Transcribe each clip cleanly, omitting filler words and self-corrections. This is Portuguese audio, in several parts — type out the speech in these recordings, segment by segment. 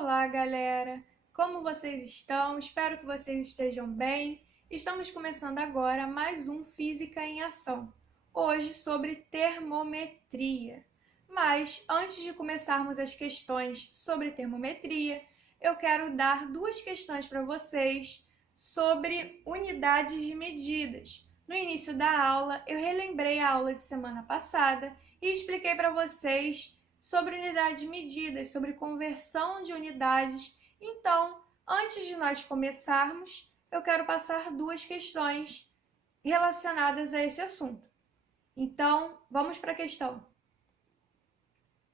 Olá, galera! Como vocês estão? Espero que vocês estejam bem. Estamos começando agora mais um Física em Ação, hoje sobre termometria. Mas, antes de começarmos as questões sobre termometria, eu quero dar duas questões para vocês sobre unidades de medidas. No início da aula, eu relembrei a aula de semana passada e expliquei para vocês sobre unidade de medidas, sobre conversão de unidades. Então, antes de nós começarmos, eu quero passar duas questões relacionadas a esse assunto. Então, vamos para a questão.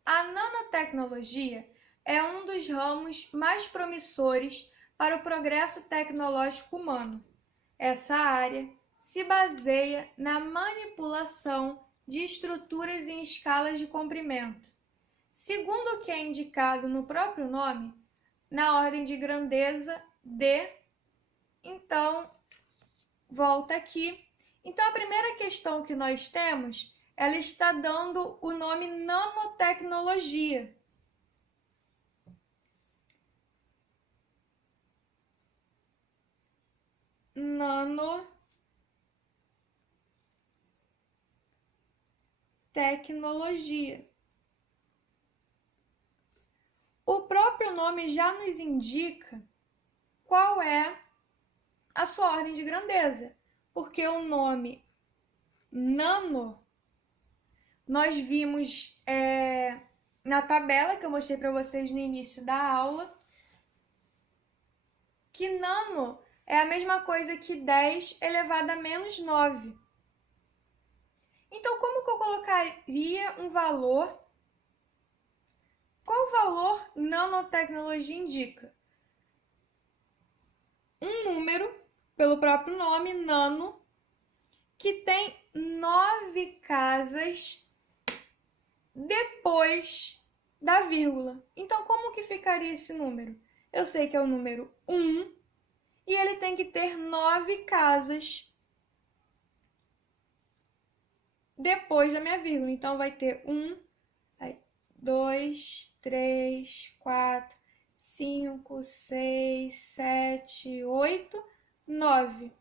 A nanotecnologia é um dos ramos mais promissores para o progresso tecnológico humano. Essa área se baseia na manipulação de estruturas em escalas de comprimento. Segundo o que é indicado no próprio nome, na ordem de grandeza D, então, volta aqui. Então, a primeira questão que nós temos, ela está dando o nome nanotecnologia. Nanotecnologia. O próprio nome já nos indica qual é a sua ordem de grandeza, porque o nome nano, nós vimos na tabela que eu mostrei para vocês no início da aula, que nano é a mesma coisa que 10 elevado a menos 9. Então, como que eu colocaria um valor? Qual valor nanotecnologia indica? Um número, pelo próprio nome, nano, que tem 9 casas depois da vírgula. Então, como que ficaria esse número? Eu sei que é o número 1 e ele tem que ter 9 casas depois da minha vírgula. Então, vai ter 1, 2, 3, 4, 5, 6, 7, 8, 9.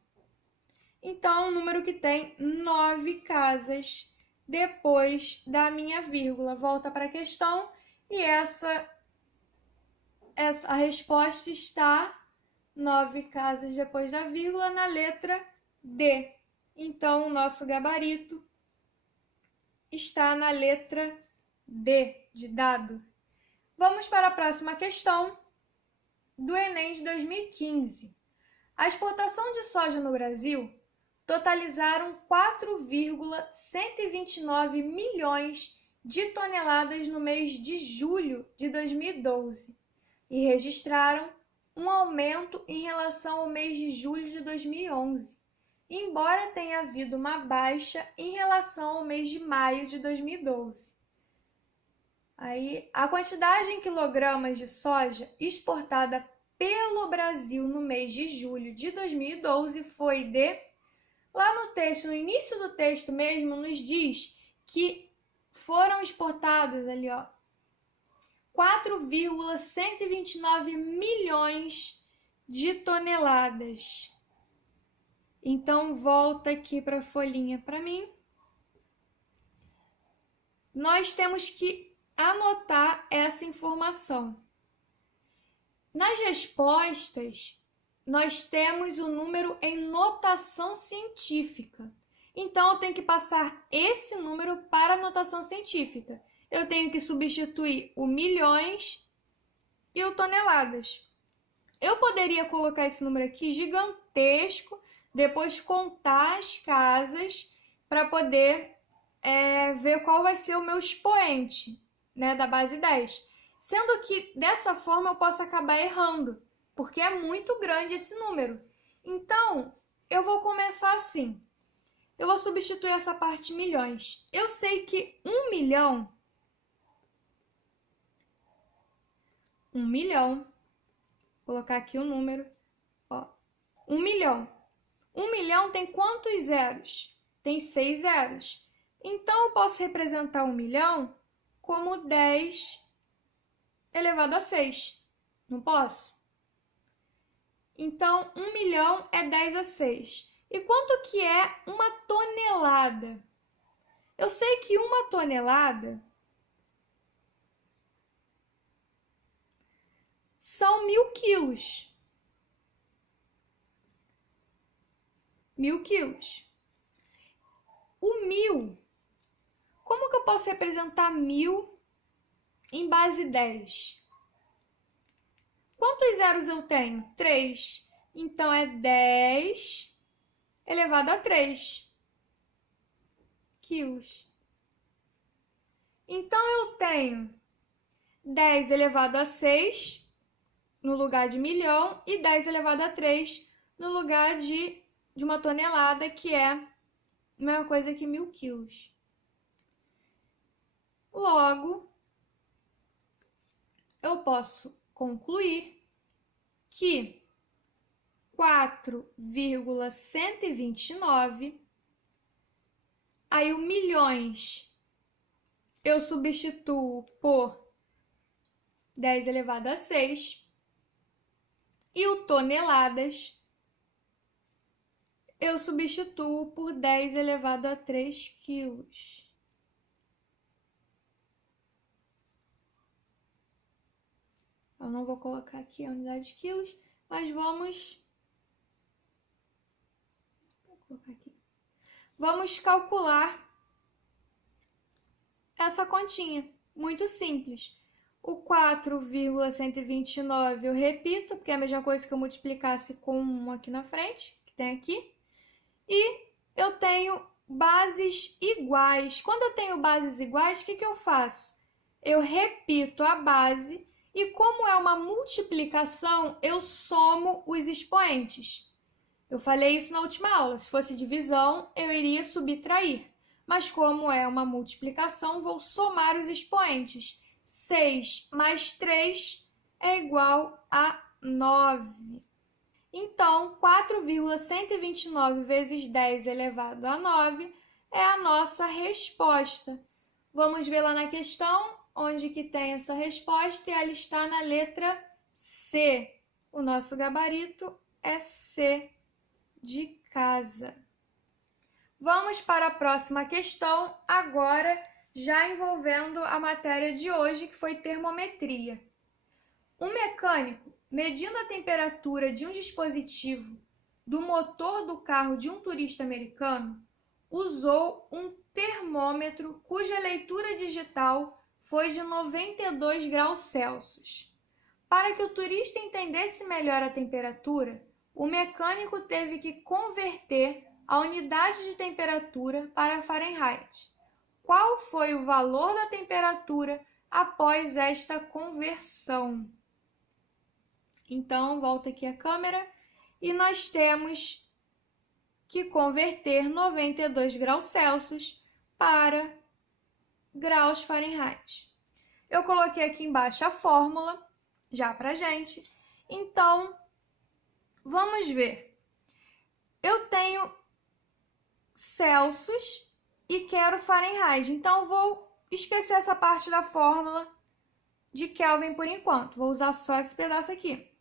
Então, é um número que tem 9 casas depois da minha vírgula. Volta para a questão e a resposta está 9 casas depois da vírgula na letra D. Então, o nosso gabarito está na letra D, de dado. Vamos para a próxima questão do Enem de 2015. A exportação de soja no Brasil totalizaram 4,129 milhões de toneladas no mês de julho de 2012 e registraram um aumento em relação ao mês de julho de 2011, embora tenha havido uma baixa em relação ao mês de maio de 2012. Aí, a quantidade em quilogramas de soja exportada pelo Brasil no mês de julho de 2012 foi de... Lá no texto, no início do texto mesmo, nos diz que foram exportados ali, 4,129 milhões de toneladas. Então, volta aqui para a folhinha para mim. Nós temos que anotar essa informação. Nas respostas, nós temos o número em notação científica. Então, eu tenho que passar esse número para a notação científica. Eu tenho que substituir o milhões e o toneladas. Eu poderia colocar esse número aqui gigantesco, depois contar as casas para poder ver qual vai ser o meu expoente, né, da base 10. Sendo que dessa forma eu posso acabar errando, porque é muito grande esse número. Então, eu vou começar assim. Eu vou substituir essa parte milhões. Eu sei que 1 milhão, vou colocar aqui o número, 1 milhão. 1 milhão tem quantos zeros? Tem 6 zeros. Então, eu posso representar 1 milhão como 10 elevado a 6. Não posso? Então, 1 milhão é 10 a 6. E quanto que é uma tonelada? Eu sei que uma tonelada são 1000 quilos. 1000 quilos. O 1000, como que eu posso representar 1000 em base 10? Quantos zeros eu tenho? 3. Então, é 10 elevado a 3 quilos. Então, eu tenho 10 elevado a 6 no lugar de milhão e 10 elevado a 3 no lugar de uma tonelada, que é a mesma coisa que 1000 quilos. Logo, eu posso concluir que 4,129, aí o milhões eu substituo por 10 elevado a 6 e o toneladas eu substituo por 10 elevado a 3 quilos. Eu não vou colocar aqui a unidade de quilos, mas vamos calcular essa continha. Muito simples. O 4,129 eu repito, porque é a mesma coisa que eu multiplicasse com 1 aqui na frente, que tem aqui. E eu tenho bases iguais. Quando eu tenho bases iguais, o que eu faço? Eu repito a base e, como é uma multiplicação, eu somo os expoentes. Eu falei isso na última aula. Se fosse divisão, eu iria subtrair. Mas como é uma multiplicação, vou somar os expoentes. 6 mais 3 é igual a 9. Então, 4,129 vezes 10 elevado a 9 é a nossa resposta. Vamos ver lá na questão onde que tem essa resposta, e ela está na letra C. O nosso gabarito é C de casa. Vamos para a próxima questão, agora já envolvendo a matéria de hoje, que foi termometria. Um mecânico, medindo a temperatura de um dispositivo do motor do carro de um turista americano, usou um termômetro cuja leitura digital foi de 92 graus Celsius. Para que o turista entendesse melhor a temperatura, o mecânico teve que converter a unidade de temperatura para Fahrenheit. Qual foi o valor da temperatura após esta conversão? Então, volta aqui a câmera e nós temos que converter 92 graus Celsius para graus Fahrenheit. Eu coloquei aqui embaixo a fórmula, já pra gente. Então, vamos ver. Eu tenho Celsius e quero Fahrenheit. Então, vou esquecer essa parte da fórmula de Kelvin por enquanto. Vou usar só esse pedaço aqui.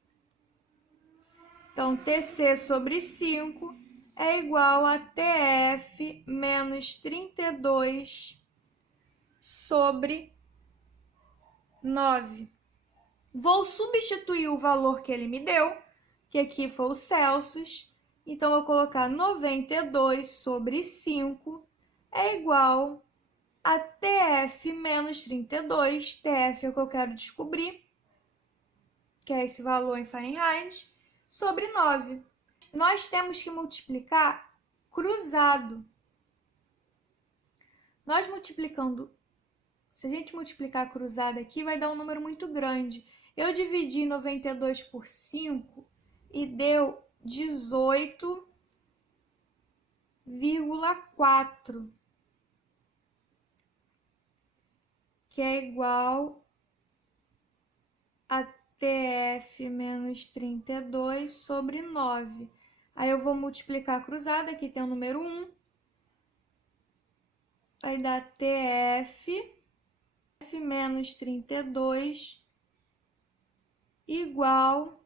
Então, TC sobre 5 é igual a TF menos 32 sobre 9. Vou substituir o valor que ele me deu, que aqui foi o Celsius. Então, vou colocar 92 sobre 5 é igual a TF menos 32. TF é o que eu quero descobrir, que é esse valor em Fahrenheit, sobre 9. Nós temos que multiplicar cruzado. Nós multiplicando, se a gente multiplicar cruzado aqui, vai dar um número muito grande. Eu dividi 92 por 5 e deu 18,4, que é igual a TF menos 32 sobre 9. Aí eu vou multiplicar cruzado, aqui tem o número 1. Vai dar TF menos 32 igual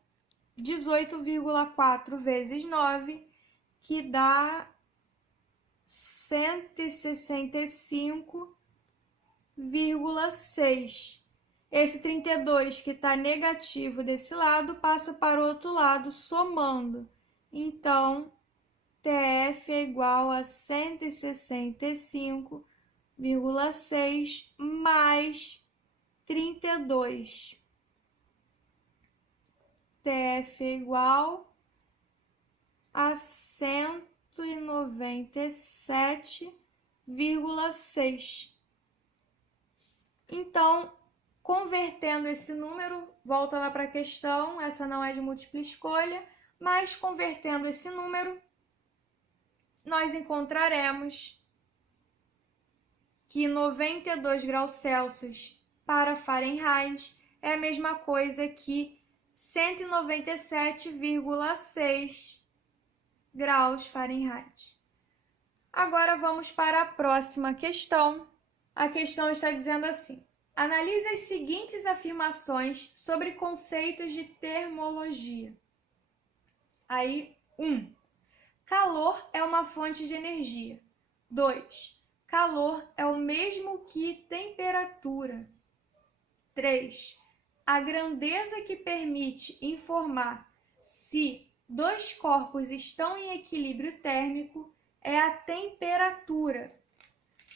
18,4 vezes 9, que dá 165,6. Esse 32 que está negativo desse lado passa para o outro lado, somando. Então, TF é igual a 165,6 mais 32. TF é igual a 197,6. Então, convertendo esse número, volta lá para a questão, essa não é de múltipla escolha, mas convertendo esse número, nós encontraremos que 92 graus Celsius para Fahrenheit é a mesma coisa que 197,6 graus Fahrenheit. Agora vamos para a próxima questão. A questão está dizendo assim: analise as seguintes afirmações sobre conceitos de termologia. Aí, 1. Calor é uma fonte de energia. 2. Calor é o mesmo que temperatura. 3. A grandeza que permite informar se dois corpos estão em equilíbrio térmico é a temperatura.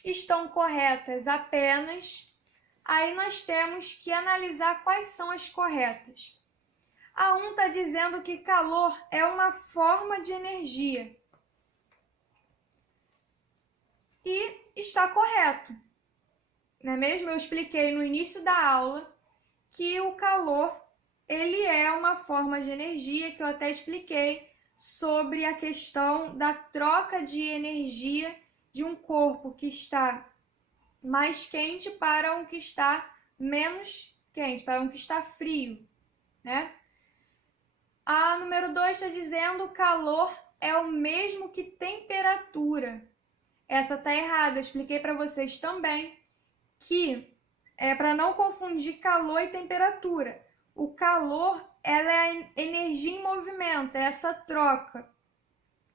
Estão corretas apenas. Aí nós temos que analisar quais são as corretas. A 1 está dizendo que calor é uma forma de energia. E está correto. Não é mesmo? Eu expliquei no início da aula que o calor ele é uma forma de energia, que eu até expliquei sobre a questão da troca de energia de um corpo que está mais quente para um que está menos quente, para um que está frio, né? A número 2 está dizendo que calor é o mesmo que temperatura. Essa está errada, eu expliquei para vocês também que é para não confundir calor e temperatura. O calor ela é energia em movimento, é essa troca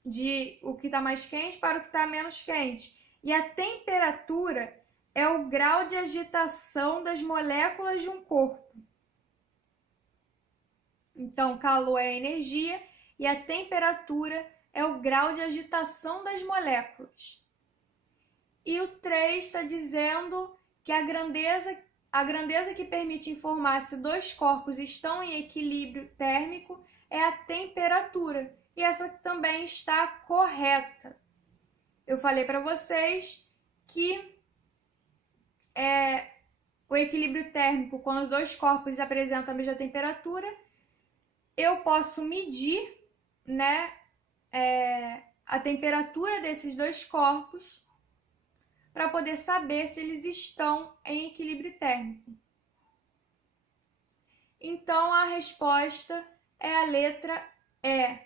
de o que está mais quente para o que está menos quente. E a temperatura é o grau de agitação das moléculas de um corpo. Então, calor é energia e a temperatura é o grau de agitação das moléculas. E o 3 está dizendo que a grandeza que permite informar se dois corpos estão em equilíbrio térmico é a temperatura. E essa também está correta. Eu falei para vocês que o equilíbrio térmico, quando dois corpos apresentam a mesma temperatura, eu posso medir, né, a temperatura desses dois corpos para poder saber se eles estão em equilíbrio térmico. Então, a resposta é a letra E.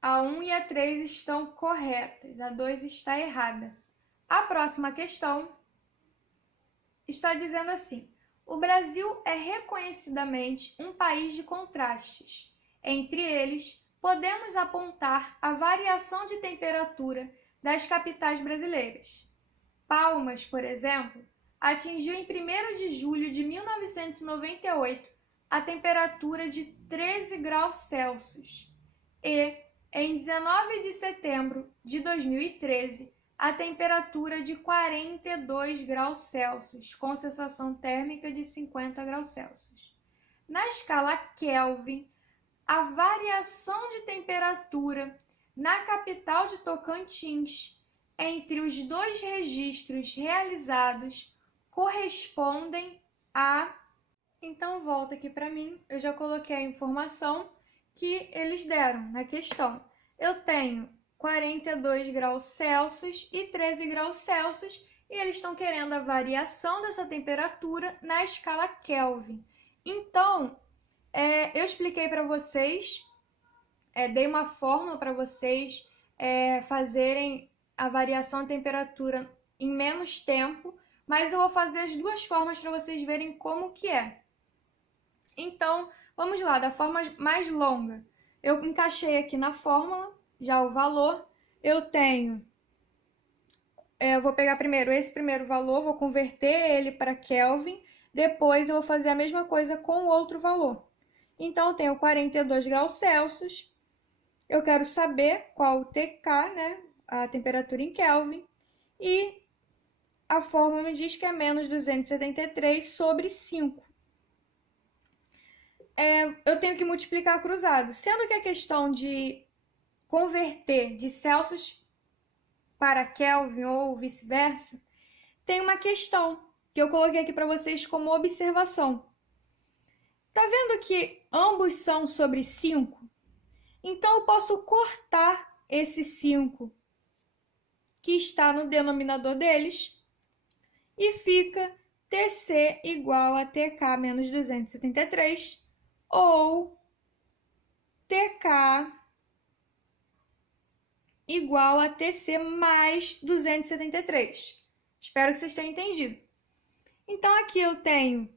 A 1 e a 3 estão corretas, a 2 está errada. A próxima questão está dizendo assim: o Brasil é reconhecidamente um país de contrastes. Entre eles, podemos apontar a variação de temperatura das capitais brasileiras. Palmas, por exemplo, atingiu em 1º de julho de 1998 a temperatura de 13 graus Celsius e, em 19 de setembro de 2013, a temperatura de 42 graus Celsius, com sensação térmica de 50 graus Celsius. Na escala Kelvin, a variação de temperatura na capital de Tocantins entre os dois registros realizados correspondem a... Então, volta aqui para mim, eu já coloquei a informação que eles deram na questão. Eu tenho 42 graus Celsius e 13 graus Celsius e eles estão querendo a variação dessa temperatura na escala Kelvin. Então, eu expliquei para vocês, dei uma fórmula para vocês fazerem a variação de temperatura em menos tempo, mas eu vou fazer as duas formas para vocês verem como que é. Então, vamos lá, da forma mais longa. Eu encaixei aqui na fórmula, já o valor. Eu tenho, eu vou pegar primeiro esse primeiro valor, vou converter ele para Kelvin, depois eu vou fazer a mesma coisa com o outro valor. Então, eu tenho 42 graus Celsius. Eu quero saber qual o TK, né, a temperatura em Kelvin, e a fórmula me diz que é menos 273 sobre 5. Eu tenho que multiplicar cruzado, sendo que a questão de converter de Celsius para Kelvin ou vice-versa, tem uma questão que eu coloquei aqui para vocês como observação. Tá vendo que ambos são sobre 5? Então, eu posso cortar esse 5 que está no denominador deles e fica TC igual a TK menos 273 ou TK igual a TC mais 273. Espero que vocês tenham entendido. Então, aqui eu tenho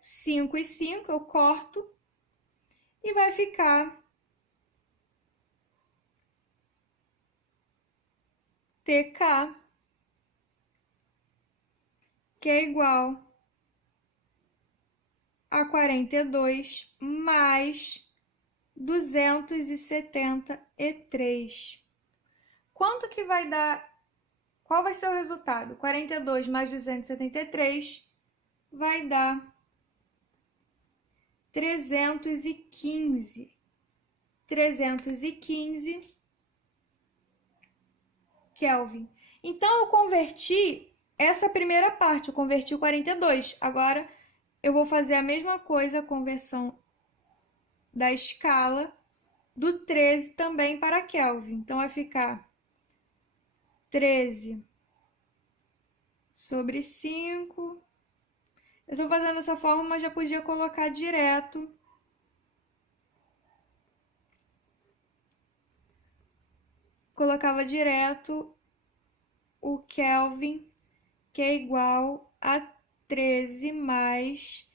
5 e 5, eu corto e vai ficar TK, que é igual a 42 mais 273. Quanto que vai dar? Qual vai ser o resultado? 42 mais 273 vai dar 315. 315 Kelvin. Então, eu converti essa primeira parte, eu converti o 42. Agora, eu vou fazer a mesma coisa, a conversão da escala do 13 também para Kelvin. Então, vai ficar 13 sobre 5. Eu estou fazendo dessa forma, mas já podia colocar direto. Colocava direto o Kelvin, que é igual a 13 mais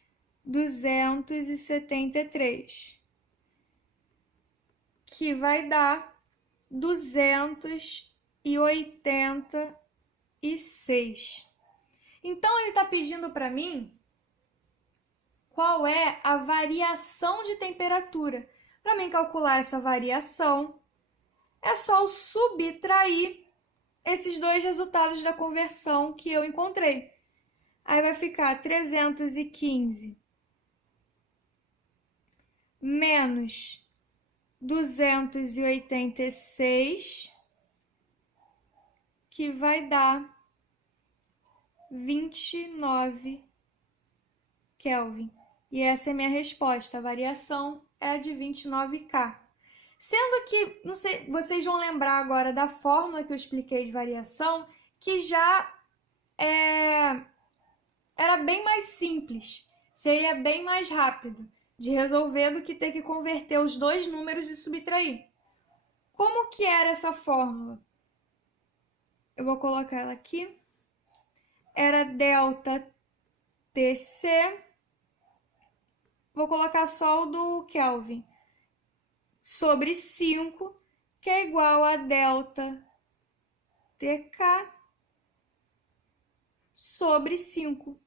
273, que vai dar 286. Então, ele está pedindo para mim qual é a variação de temperatura. Para mim calcular essa variação, é só eu subtrair esses dois resultados da conversão que eu encontrei. Aí vai ficar 315 menos 286, que vai dar 29 Kelvin. E essa é a minha resposta. A variação é de 29K. Sendo que, não sei, vocês vão lembrar agora da fórmula que eu expliquei de variação, que já era bem mais simples. Seria bem mais rápido de resolver do que ter que converter os dois números e subtrair. Como que era essa fórmula? Eu vou colocar ela aqui. Era delta TC. Vou colocar só o do Kelvin. Sobre 5, que é igual a delta TK sobre 5.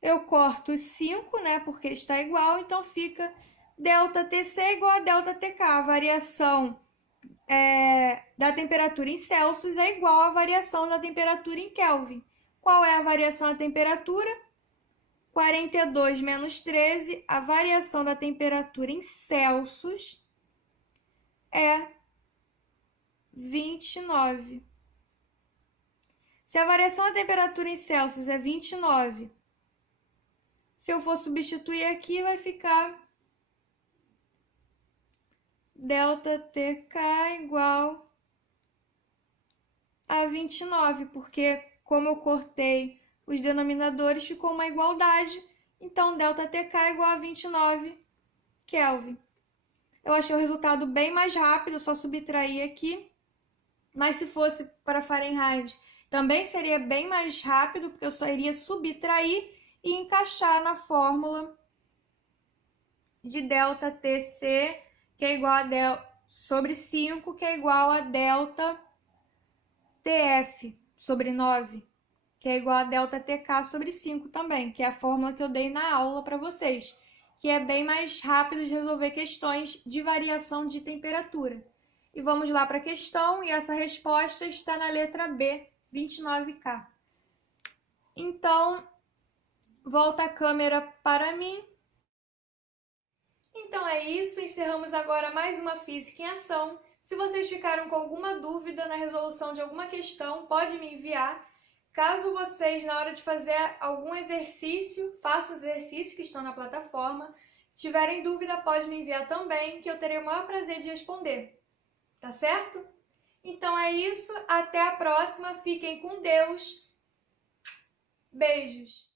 Eu corto os 5, né, porque está igual, então fica delta TC igual a delta TK. A variação da temperatura em Celsius é igual à variação da temperatura em Kelvin. Qual é a variação da temperatura? 42 menos 13, a variação da temperatura em Celsius é 29. Se a variação da temperatura em Celsius é 29, se eu for substituir aqui, vai ficar delta TK igual a 29, porque como eu cortei os denominadores, ficou uma igualdade, então delta TK é igual a 29 Kelvin. Eu achei o resultado bem mais rápido, só subtrair aqui, mas se fosse para Fahrenheit, também seria bem mais rápido, porque eu só iria subtrair e encaixar na fórmula de ΔTC, que é igual a sobre 5, que é igual a ΔTF sobre 9, que é igual a ΔTK sobre 5 também, que é a fórmula que eu dei na aula para vocês, que é bem mais rápido de resolver questões de variação de temperatura. E vamos lá para a questão, e essa resposta está na letra B, 29K. Então, volta a câmera para mim. Então é isso, encerramos agora mais uma Física em Ação. Se vocês ficaram com alguma dúvida na resolução de alguma questão, pode me enviar. Caso vocês, na hora de fazer algum exercício, façam os exercícios que estão na plataforma, tiverem dúvida, pode me enviar também, que eu terei o maior prazer de responder. Tá certo? Então é isso, até a próxima, fiquem com Deus. Beijos!